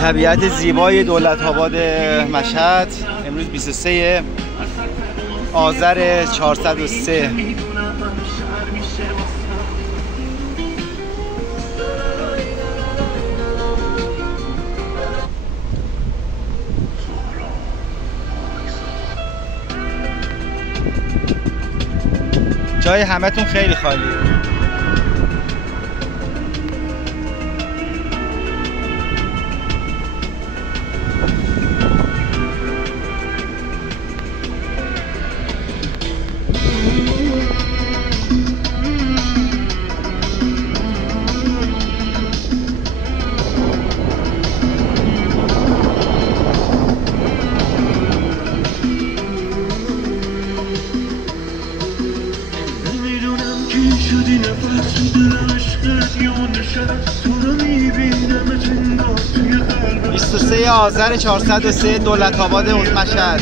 طبیعت زیبای دولت‌آباد مشهد. امروز 23 آذر 403. جای همتون خیلی خالی. سه آذر 403 دولت‌آباد مشهد.